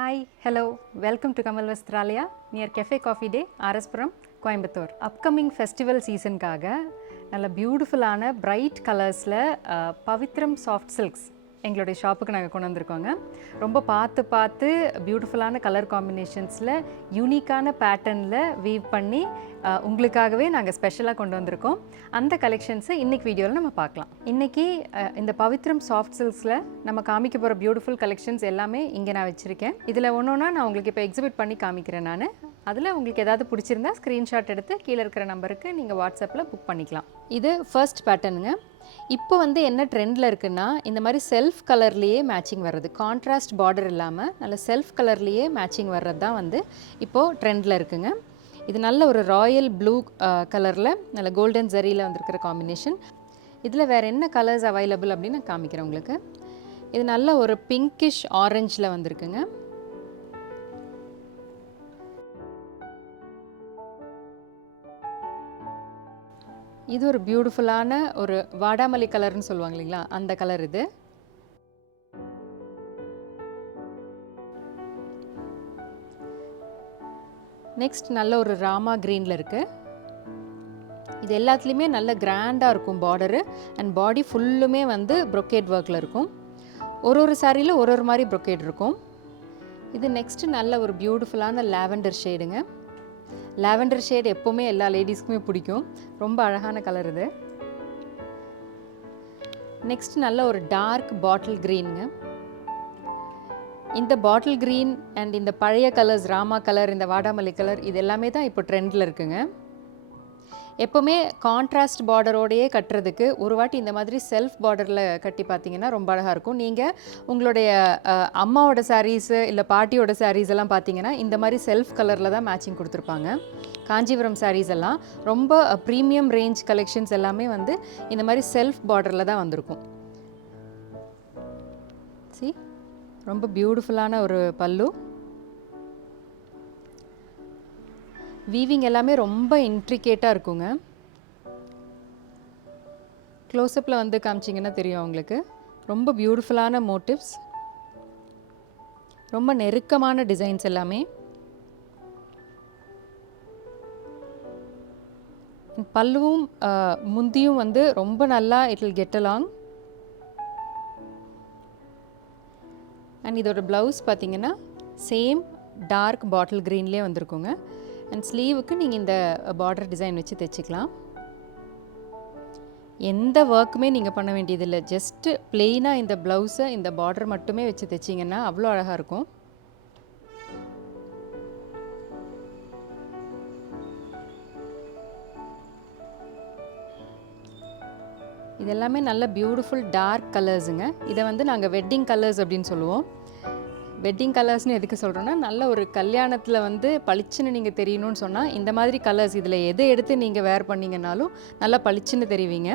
Hi, hello, welcome to Kamal Vastralaya near Cafe Coffee Day, RS-புரம், Coimbatore. Upcoming festival சீசனுக்காக நல்ல பியூட்டிஃபுல்லான பிரைட் கலர்ஸில் பவித்ரம் சாஃப்ட் சில்க்ஸ் எங்களுடைய ஷாப்புக்கு நாங்கள் கொண்டு வந்திருக்கோங்க. ரொம்ப பார்த்து பியூட்டிஃபுல்லான கலர் காம்பினேஷன்ஸில் யூனிக்கான பேட்டர்னில் வீவ் பண்ணி உங்களுக்காகவே நாங்கள் ஸ்பெஷலாக கொண்டு வந்திருக்கோம். அந்த கலெக்ஷன்ஸை இன்றைக்கி வீடியோவில் நம்ம பார்க்கலாம். இன்றைக்கி இந்த பவித்ரம் சாஃப்ட் சில்க்ஸில் நம்ம காமிக்க போகிற பியூட்டிஃபுல் கலெக்ஷன்ஸ் எல்லாமே இங்கே நான் வச்சுருக்கேன். இதில் ஒன்றா நான் உங்களுக்கு இப்போ எக்ஸிபிட் பண்ணி காமிக்கிறேன். நான் அதில் உங்களுக்கு ஏதாவது பிடிச்சிருந்தா ஸ்க்ரீன்ஷாட் எடுத்து கீழே இருக்கிற நம்பருக்கு நீங்கள் வாட்ஸ்அப்பில் புக் பண்ணிக்கலாம். இது ஃபர்ஸ்ட் பேட்டர்னுங்க. இப்போ என்ன ட்ரெண்டில் இருக்குன்னா, இந்த மாதிரி செல்ஃப் கலர்லேயே மேட்சிங் வர்றது, கான்ட்ராஸ்ட் பார்டர் இல்லாமல் நல்ல செல்ஃப் கலர்லேயே மேட்சிங் வர்றது தான் இப்போது ட்ரெண்டில் இருக்குங்க. இது நல்ல ஒரு ராயல் ப்ளூ கலரில் நல்ல கோல்டன் ஜரியில் வந்திருக்கிற காம்பினேஷன். இதில் வேறு என்ன கலர்ஸ் அவைலபிள் அப்படின்னு நான் காமிக்கிறேன் உங்களுக்கு. இது நல்ல ஒரு பிங்கிஷ் ஆரஞ்சில் வந்திருக்குங்க. இது ஒரு பியூட்டிஃபுல்லான ஒரு வாடாமல்லி கலர்னு சொல்லுவாங்க இல்லைங்களா, அந்த கலர் இது. நெக்ஸ்ட் நல்ல ஒரு ராமா க்ரீனில் இருக்குது. இது எல்லாத்துலேயுமே நல்ல கிராண்டாக இருக்கும் பார்டரு அண்ட் பாடி ஃபுல்லுமே ப்ரொக்கேட் ஒர்க்கில் இருக்கும். ஒரு சாரியில் ஒரு மாதிரி ப்ரொக்கேட் இருக்கும். இது நெக்ஸ்ட்டு நல்ல ஒரு பியூட்டிஃபுல்லான லாவெண்டர் ஷேடுங்க. லாவெண்டர் ஷேட் எப்போவுமே எல்லா லேடிஸ்க்குமே பிடிக்கும். ரொம்ப அழகான கலர் இது. நெக்ஸ்ட் நல்ல ஒரு டார்க் பாட்டில் க்ரீனுங்க. இந்த பாட்டில் க்ரீன் அண்ட் இந்த பழைய கலர்ஸ், ராமா கலர், இந்த வாடாமல்லி கலர், இது எல்லாமே தான் இப்போ ட்ரெண்டில் இருக்குங்க. எப்போவுமே கான்ட்ராஸ்ட் பார்டரோடையே கட்டுறதுக்கு ஒரு வாட்டி இந்த மாதிரி செல்ஃப் பார்டரில் கட்டி பார்த்தீங்கன்னா ரொம்ப அழகாக இருக்கும். நீங்கள் உங்களுடைய அம்மாவோட சாரீஸு இல்லை பாட்டியோட சாரீஸ் எல்லாம் பார்த்தீங்கன்னா இந்த மாதிரி செல்ஃப் கலரில் தான் மேட்சிங் கொடுத்துருப்பாங்க. காஞ்சிபுரம் சாரீஸ் எல்லாம் ரொம்ப ப்ரீமியம் ரேஞ்ச் கலெக்ஷன்ஸ் எல்லாமே இந்த மாதிரி செல்ஃப் பார்டரில் தான் வந்திருக்கும். ரொம்ப பியூட்டிஃபுல்லான ஒரு பல்லு. வீவிங் எல்லாமே ரொம்ப இன்ட்ரிகேட்டாக இருக்குங்க. க்ளோஸ்அப்பில் காமிச்சிங்கன்னா தெரியும் உங்களுக்கு. ரொம்ப பியூட்டிஃபுல்லான மோட்டிவ்ஸ், ரொம்ப நெருக்கமான டிசைன்ஸ் எல்லாமே. பல்லுவும் முந்தியும் ரொம்ப நல்லா it will get along. And இதோட ப்ளவுஸ் பார்த்தீங்கன்னா சேம் டார்க் பாட்டில் க்ரீன்லேயே வந்திருக்குங்க. அண்ட் ஸ்லீவுக்கு நீங்கள் இந்த பார்டர் டிசைன் வச்சு தைச்சிக்கலாம். எந்த ஒர்க்குமே நீங்கள் பண்ண வேண்டியதில்லை. ஜஸ்ட்டு பிளெயினாக இந்த ப்ளவுஸை இந்த பார்டர் மட்டுமே வச்சு தைச்சிங்கன்னா அவ்வளோ அழகாக இருக்கும். இதெல்லாமே நல்ல பியூட்டிஃபுல் டார்க் கலர்ஸுங்க. இதை நாங்கள் வெட்டிங் கலர்ஸ் அப்படின்னு சொல்லுவோம். வெட்டிங் கலர்ஸ்னு எதுக்கு சொல்கிறோன்னா, நல்ல ஒரு கல்யாணத்தில் பளிச்சுன்னு நீங்கள் தெரியணும்னு சொன்னால் இந்த மாதிரி கலர்ஸ் இதில் எதை எடுத்து நீங்கள் வேர் பண்ணிங்கன்னாலும் நல்லா பளிச்சுன்னு தெரிவிங்க.